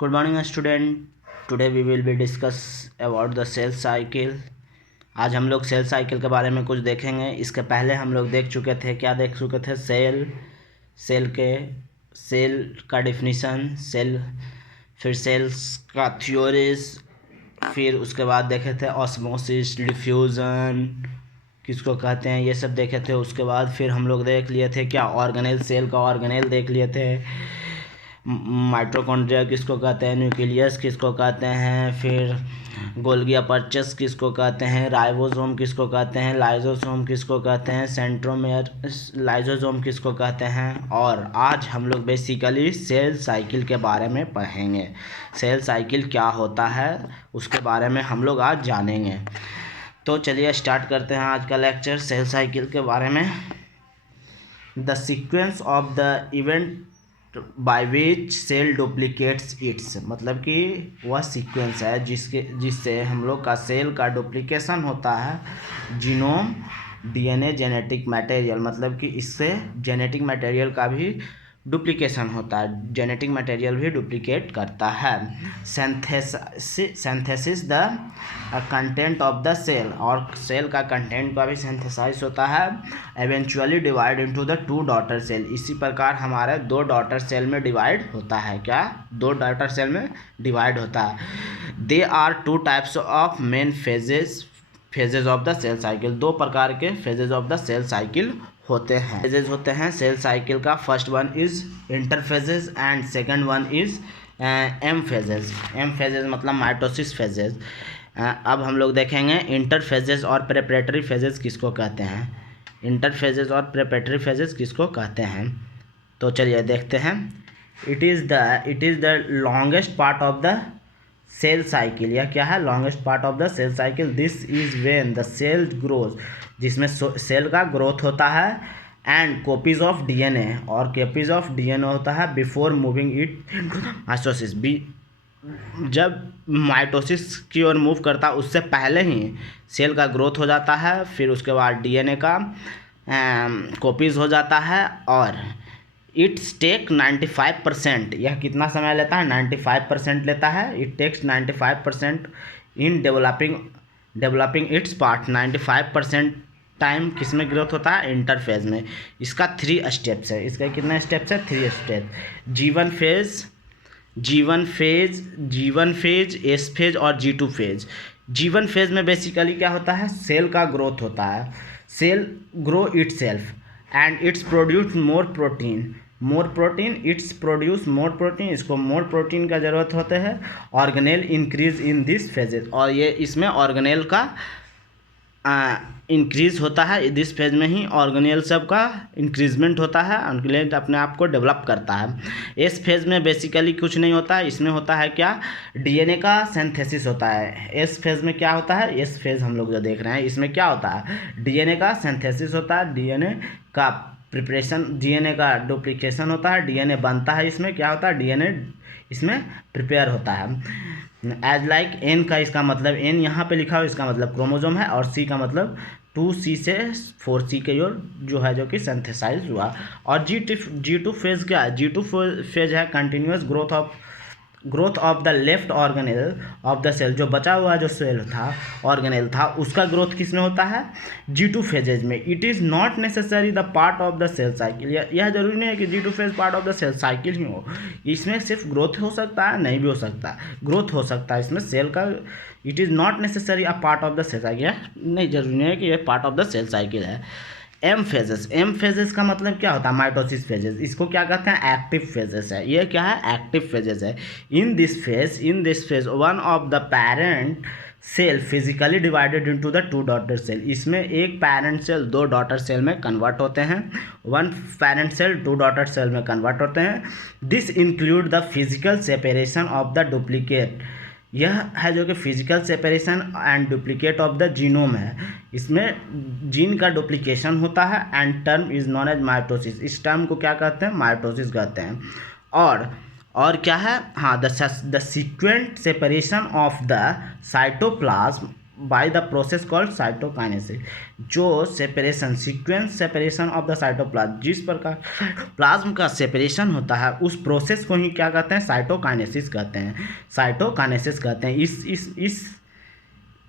Good morning student. Today we will be discuss about the cell cycle. आज हम लोग cell cycle के बारे में कुछ देखेंगे। इसके पहले हम लोग देख चुके थे, क्या देख चुके थे? सेल का डिफिनीसन, फिर सेल्स का थ्योरीज, फिर उसके बाद देखे थे ऑस्मोसिस, डिफ्यूज़न किसको कहते हैं, ये सब देखे थे। उसके बाद फिर हम लोग देख लिए थे क्या, ऑर्गेनेल, सेल का ऑर्गेनेल देख लिए थे। माइटोकॉन्ड्रिया किसको कहते हैं, न्यूक्लियस किसको कहते हैं, फिर गोल्गी अपर्चस किसको कहते हैं, राइबोसोम किसको कहते हैं, लाइसोसोम किसको कहते हैं, सेंट्रोमेयर लाइसोसोम किसको कहते हैं। और आज हम लोग बेसिकली सेल साइकिल के बारे में पढ़ेंगे। सेल साइकिल क्या होता है उसके बारे में हम लोग आज जानेंगे। तो चलिए स्टार्ट करते हैं आज का लेक्चर सेल साइकिल के बारे में। The sequence of the event by which cell duplicates its, मतलब कि वह सीक्वेंस है जिससे हम लोग का सेल का डुप्लीकेशन होता है। जीनोम, डीएनए, जेनेटिक मटेरियल, मतलब कि इससे जेनेटिक मटेरियल का भी डुप्लीकेशन होता है, जेनेटिक मटेरियल भी डुप्लीकेट करता है। Synthesis the content of the cell, और सेल का कंटेंट का भी सिंथेसाइज होता है। Eventually divide into the 2 daughter cell, इसी प्रकार हमारे 2 डॉटर सेल में डिवाइड होता है। क्या? 2 डॉटर सेल में डिवाइड होता है। They are 2 types of main phases of the cell cycle, 2 प्रकार के phases of the cell cycle होते हैं। फेजेज होते हैं सेल साइकिल का। First one is interphases and second one is M phases. M phases मतलब माइटोसिस फेजेज। अब हम लोग देखेंगे इंटरफेजेज और प्रेपरेटरी फेजेज किसको कहते हैं। इंटरफेजेज और प्रेपरेटरी फेजेज किसको कहते हैं, तो चलिए देखते हैं। It is the longest part of the cell cycle. यह क्या है? Longest part of the cell cycle. This is when the cell grows, जिसमें सेल का ग्रोथ होता है। एंड कॉपीज ऑफ डीएनए, और कॉपीज ऑफ डीएनए होता है बिफोर मूविंग इट माइटोसिस। जब माइटोसिस की ओर मूव करता है उससे पहले ही सेल का ग्रोथ हो जाता है, फिर उसके बाद डीएनए का कॉपीज़ हो जाता है। और इट्स टेक 95%, यह कितना समय लेता है? 95% लेता है। It takes 95% in developing its part. 95% time किस में ग्रोथ होता है? इंटरफेज में। इसका 3 स्टेप्स है। इसके कितने स्टेप्स है? 3 स्टेप। जीवन फेज, एस फेज और G2 फेज। जीवन फेज में बेसिकली क्या होता है? सेल का ग्रोथ होता है। Cell grow it self and its produce more protein. इसको मोर प्रोटीन का ज़रूरत होता है। Organelle increase in this phases, और ये इसमें ऑर्गेनेल का इंक्रीज होता है। दिस फेज में ही ऑर्गेनेल सब का इंक्रीजमेंट होता है, ऑर्गेनेल अपने आप को डेवलप करता है। इस फेज में बेसिकली कुछ नहीं होता है। इसमें होता है क्या? डीएनए का सिंथेसिस होता है। इस फेज में क्या होता है? इस फेज हम लोग जो देख रहे हैं इसमें क्या होता है? डीएनए का सिंथेसिस होता है, डीएनए का प्रिपरेशन, डीएनए का डुप्लीकेशन होता है, डीएनए बनता है। इसमें क्या होता है? डीएनए इसमें प्रिपेयर होता है। एज लाइक एन का, इसका मतलब एन यहाँ पे लिखा हो, इसका मतलब क्रोमोजोम है। और सी का मतलब 2C से 4C के जो है, जो कि सिंथेसाइज हुआ। और G2 फेज क्या है? G2 फेज है continuous growth of the left organelle of the cell. जो बचा हुआ जो सेल था, ऑर्गेनेल था, उसका ग्रोथ किस में होता है? G2 फेजेज में। It is not necessary the part of the cell cycle. यह जरूरी नहीं है कि G2 phase part of the cell cycle ही हो। इसमें सिर्फ ग्रोथ हो सकता है, नहीं भी हो सकता। ग्रोथ हो सकता है इसमें सेल का। It is not necessary a part of the cell cycle, नहीं जरूरी नहीं है कि यह part of the cell cycle है। एम फेजेस का मतलब क्या होता है? Mitosis phases. इसको क्या कहते हैं? एक्टिव फेजेस है। ये क्या है? एक्टिव फेजेस है। In this phase one of the parent cell physically divided into the 2 daughter cell. इसमें एक पेरेंट सेल 2 डॉटर सेल में कन्वर्ट होते हैं। 1 पेरेंट सेल 2 डॉटर सेल में कन्वर्ट होते हैं। This include the physical separation of the duplicate. यह है जो कि physical separation and duplicate of the genome है। इसमें जीन का डुप्लीकेशन होता है। And term is known as mitosis. इस टर्म को क्या कहते हैं? माइटोसिस कहते हैं। और क्या है? हाँ, the sequent separation of the cytoplasm by the process called cytokinesis, जो separation sequence separation of the cytoplasm, जिस प्रकार प्लाज्म का सेपरेशन होता है उस प्रोसेस को ही क्या कहते हैं, साइटोकाइनेसिस कहते हैं, साइटोकाइनेसिस कहते हैं। इस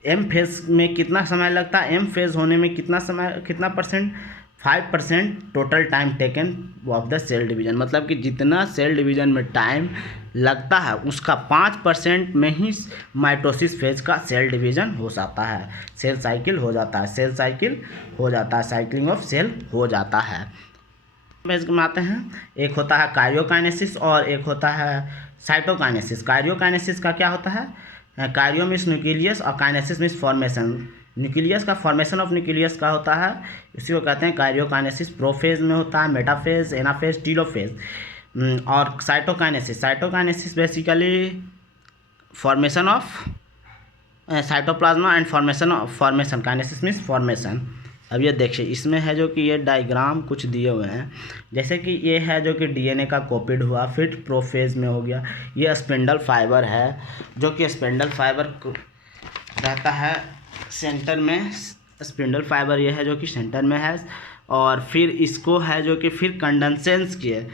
एम फेज में कितना समय लगता है, एम फेज होने में कितना समय, कितना percent, 5% total time taken of the cell division, मतलब कि जितना सेल डिवीजन में टाइम लगता है उसका 5% में ही माइटोसिस फेज का सेल डिवीजन हो जाता है, सेल साइकिल हो जाता है, सेल साइकिल हो जाता है, साइकिलिंग ऑफ सेल हो जाता है। फेज में आते हैं, एक होता है कारियोकाइनेसिस और एक होता है साइटोकाइनेसिस। कारियोकाइनेसिस का क्या होता है, कारियो मीन्स न्यूक्लियस और काइनेसिस मीन्स फॉर्मेशन। न्यूक्लियस का फॉर्मेशन ऑफ न्यूक्लियस का होता है, इसी को कहते हैं कारियोकाइनेसिस। प्रोफेज में होता है मेटाफेज, एनाफेज, टीलोफेज। और cytokinesis basically formation of cytoplasm and formation kinesis means formation. अब ये देखिए इसमें है जो कि ये डायग्राम कुछ दिए हुए हैं, जैसे कि ये है जो कि डीएनए का कॉपीड हुआ, फिर प्रोफेज में हो गया, ये स्पिंडल फाइबर है जो कि स्पिंडल फाइबर रहता है सेंटर में, स्पिंडल फाइबर ये है जो कि सेंटर में है, और फिर इसको है जो कि फिर कंडेंसेंस किए,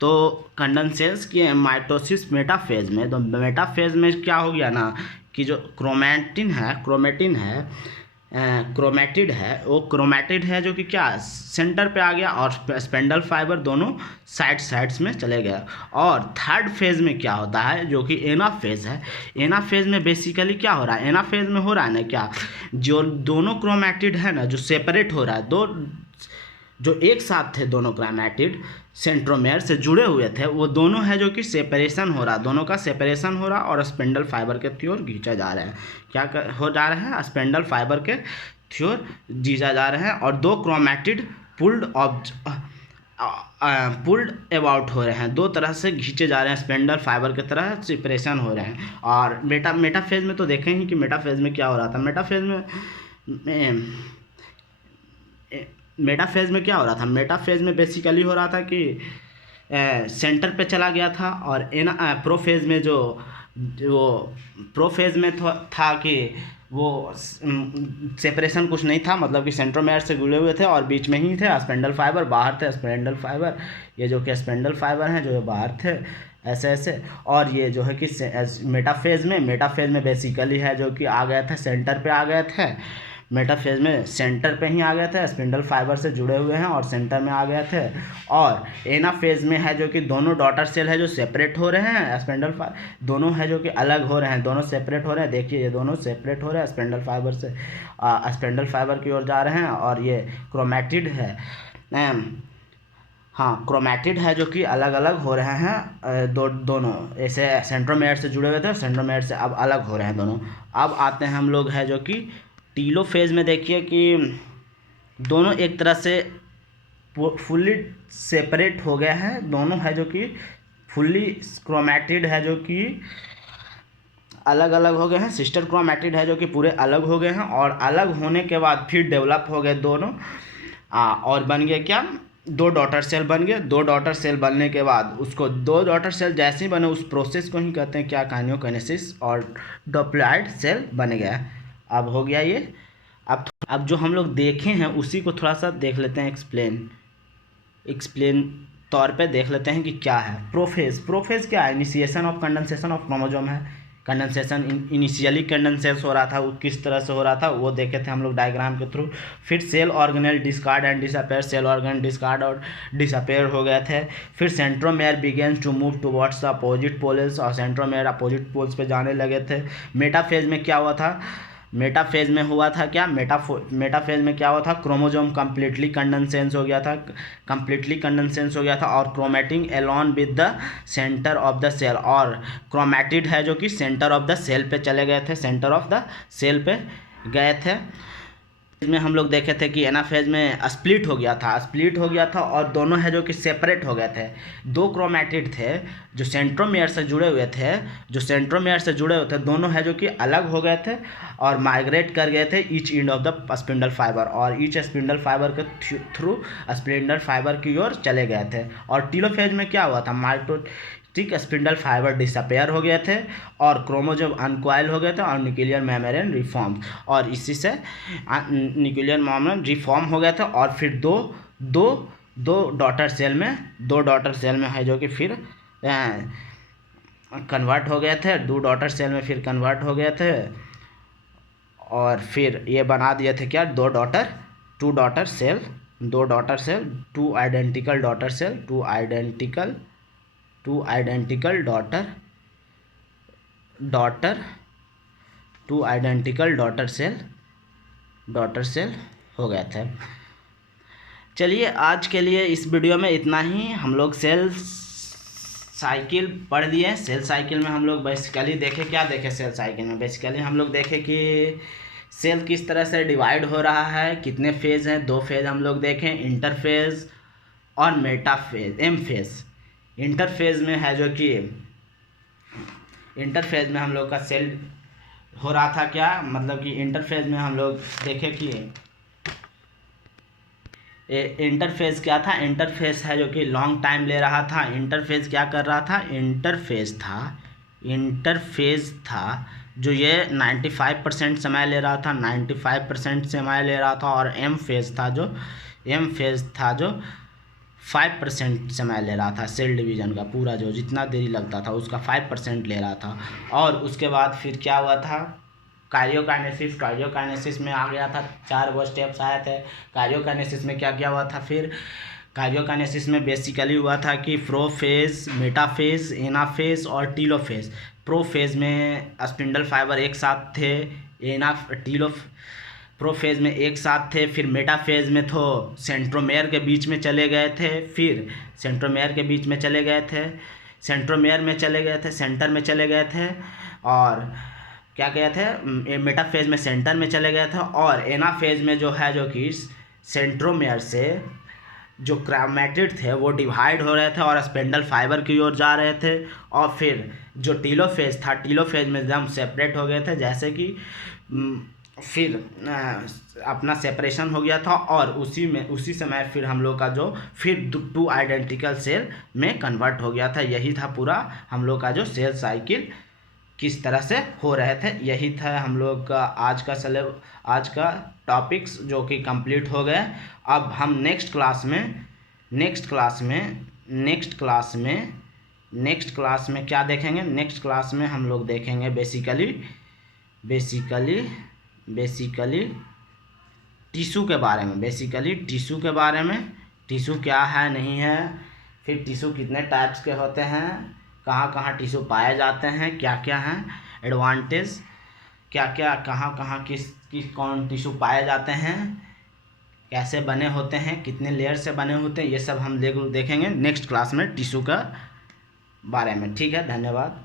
तो कंडेंसेंस किए माइटोसिस मेटाफेज में। तो मेटाफेज में क्या हो गया ना कि जो क्रोमेटिन है वो क्रोमेटिड है जो कि क्या सेंटर पे आ गया और स्पेंडल फाइबर दोनों साइड्स में चले गए। और थर्ड फेज में क्या होता है जो कि एनाफेज है। एनाफेज में बेसिकली क्या हो रहा है, एनाफेज में हो रहा है ना क्या, जो दोनों क्रोमेटिड है ना जो सेपरेट हो रहा है, दो जो एक साथ थे दोनों क्रोमेटिड सेंट्रोमेयर से जुड़े हुए थे, वो दोनों है जो कि सेपरेशन हो रहा है, दोनों का सेपरेशन हो रहा है और स्पेंडल फाइबर के थ्योर खींचा जा रहे हैं। क्या हो जा रहे हैं, स्पेंडल फाइबर के थ्योर खींचा जा रहे हैं और दो क्रोमेटिड पुल्ड अबाउट हो रहे हैं, दो तरह से खींचे जा रहे हैं, स्पेंडल फाइबर की तरह सेपरेशन हो रहे हैं। और मेटाफेज में तो देखें ही कि मेटाफेज में क्या हो रहा था। मेटाफेज में क्या हो रहा था, मेटाफेज में बेसिकली हो रहा था कि सेंटर पे चला गया था। और प्रोफेज में जो प्रोफेज में था कि वो सेपरेशन कुछ नहीं था, मतलब कि सेंट्रोमेयर से जुड़े हुए थे और बीच में ही थे स्पेंडल फाइबर, बाहर थे स्पेंडल फाइबर, ये जो कि स्पेंडल फाइबर हैं जो बाहर थे ऐसे। और ये जो है कि मेटाफेज में बेसिकली है जो कि आ गए थे सेंटर पे आ गए थे, मेटाफेज में सेंटर पे ही आ गए थे, स्पिंडल फाइबर से जुड़े हुए हैं और सेंटर में आ गए थे। और एनाफेज में है जो कि दोनों डॉटर सेल है जो सेपरेट हो रहे हैं, स्पिंडल फाइबर दोनों है जो कि अलग हो रहे हैं, दोनों सेपरेट हो रहे हैं। देखिए ये दोनों सेपरेट हो रहे हैं स्पिंडल फाइबर से, स्पिंडल फाइबर की ओर जा रहे हैं। और ये क्रोमेटिड है, हाँ क्रोमेटिड है जो कि अलग अलग हो रहे हैं, दोनों ऐसे सेंट्रोमेयर से जुड़े हुए थे, सेंट्रोमेयर से अब अलग हो रहे हैं दोनों। अब आते हैं हम लोग है जो कि टीलोफेज में। देखिए कि दोनों एक तरह से फुल्ली सेपरेट हो गया है, दोनों है जो कि फुल्ली क्रोमेटिड है जो कि अलग अलग हो गए हैं, सिस्टर क्रोमेटिड है जो कि पूरे अलग हो गए हैं। और अलग होने के बाद फिर डेवलप हो गए दोनों, और बन गए क्या, दो डॉटर सेल बन गए। दो डॉटर सेल बनने के बाद उसको दो डॉटर सेल जैसे ही बने उस प्रोसेस को ही कहते हैं क्या, कारियोकाइनेसिस, और डिप्लॉइड सेल बन गया। अब हो गया ये। अब जो हम लोग देखे हैं उसी को थोड़ा सा देख लेते हैं, एक्सप्लेन तौर पे देख लेते हैं कि क्या है प्रोफेज क्या है, initiation of condensation of chromosome है। कंडेंसेशन इनिशियली कंडेंसेशन हो रहा था, वो किस तरह से हो रहा था वो देखे थे हम लोग डायग्राम के थ्रू। फिर cell organelle discard and disappear, cell organelle discard और डिसअपेयर हो गए थे। फिर centromere begins to move towards opposite poles, और सेंट्रोमेयर अपोजिट पोल्स पे जाने लगे थे। मेटाफेज में क्या हुआ था, मेटाफेज में हुआ था क्या, मेटाफेज में क्या हुआ था, क्रोमोसोम कम्प्लीटली कंडेंसेंस हो गया था, और chromatin along with the centre of the cell, और क्रोमेटिड है जो कि सेंटर ऑफ द सेल पे चले गए थे, सेंटर ऑफ द सेल पे गए थे। इसमें हम लोग देखे थे कि एनाफेज में स्प्लिट हो गया था और दोनों है जो कि सेपरेट हो गए थे। दो क्रोमेटिड थे जो सेंट्रोमेयर से जुड़े हुए थे, दोनों है जो कि अलग हो गए थे और माइग्रेट कर गए थे each end of the spindle fibre, और ईच स्पिंडल फाइबर के थ्रू स्पिंडल फाइबर की ओर चले गए थे। और टीलोफेज में क्या हुआ था, ठीक, स्पिंडल फाइबर डिसअपेयर हो गए थे और क्रोमोजोम अनकॉइल हो गए थे और न्यूक्लियर मेम्ब्रेन रिफॉर्म, और इसी से न्यूक्लियर मेम्ब्रेन रिफॉर्म हो गए थे। और फिर दो डॉटर सेल में है जो कि फिर कन्वर्ट हो गए थे, 2 डॉटर सेल में फिर कन्वर्ट हो गए थे और फिर ये बना दिए थे क्या, 2 daughter cell, 2 identical daughter cell, 2 identical daughter cell हो गए थे। चलिए आज के लिए इस वीडियो में इतना ही। हम लोग सेल साइकिल पढ़ लिए। सेल साइकिल में हम लोग बेसिकली क्या देखे सेल साइकिल में बेसिकली हम लोग देखे कि सेल किस तरह से डिवाइड हो रहा है, कितने फेज़ हैं, 2 फेज़ हम लोग देखें, इंटरफेज़ और मेटाफेज़, एम फेज़। इंटरफेज़ में है जो कि इंटरफेज़ में हम लोग का सेल हो रहा था क्या, मतलब कि इंटरफेज़ में हम लोग देखे कि इंटरफेज़ क्या था। इंटरफेस है जो कि लॉन्ग टाइम ले रहा था। इंटरफेज़ क्या कर रहा था, इंटरफेज़ था जो ये 95% समय ले रहा था, 95% समय ले रहा था। और एम फेज़ था जो 5% समय ले रहा था। सेल डिवीज़न का पूरा जो जितना देरी लगता था उसका 5% ले रहा था। और उसके बाद फिर क्या हुआ था, कार्योकाइनेसिस में आ गया था। 4 वो स्टेप्स आए थे। कार्योकाइनेसिस में क्या क्या हुआ था, फिर कार्योकाइनेसिस में बेसिकली हुआ था कि प्रोफेज़, मेटाफेज़, एनाफेज़ और टीलोफेज़। प्रोफेज़ में स्पिंडल फाइबर एक साथ थे, प्रोफेज़ में एक साथ थे, फिर मेटाफेज़ में तो सेंट्रोमेयर के बीच में चले गए थे, सेंटर में चले गए थे और क्या गए थे, मेटाफेज़ में सेंटर में चले गए थे। और एनाफेज़ में जो है जो कि सेंट्रोमेयर से जो क्रोमैटिड थे वो डिवाइड हो रहे थे और स्पिंडल फाइबर की ओर जा रहे थे। और फिर जो टीलोफेज़ था, टीलोफेज़ में एकदम सेपरेट हो गए थे, जैसे कि फिर अपना सेपरेशन हो गया था। और उसी समय फिर हम लोग का जो फिर 2 आइडेंटिकल सेल में कन्वर्ट हो गया था। यही था पूरा हम लोग का जो सेल साइकिल किस तरह से हो रहे थे। यही था हम लोग का आज का टॉपिक्स जो कि कंप्लीट हो गए। अब हम नेक्स्ट क्लास में क्या देखेंगे, नेक्स्ट क्लास में हम लोग देखेंगे बेसिकली टिश्यू के बारे में, टिश्यू क्या है नहीं है, फिर टिश्यू कितने टाइप्स के होते हैं, कहाँ टिश्यू पाए जाते हैं, क्या क्या हैं एडवांटेज, क्या कहाँ किस कौन टिश्यू पाए जाते हैं, कैसे बने होते हैं, कितने लेयर से बने होते हैं, ये सब हम देखेंगे नेक्स्ट क्लास में टिश्यू का बारे में। ठीक है, धन्यवाद।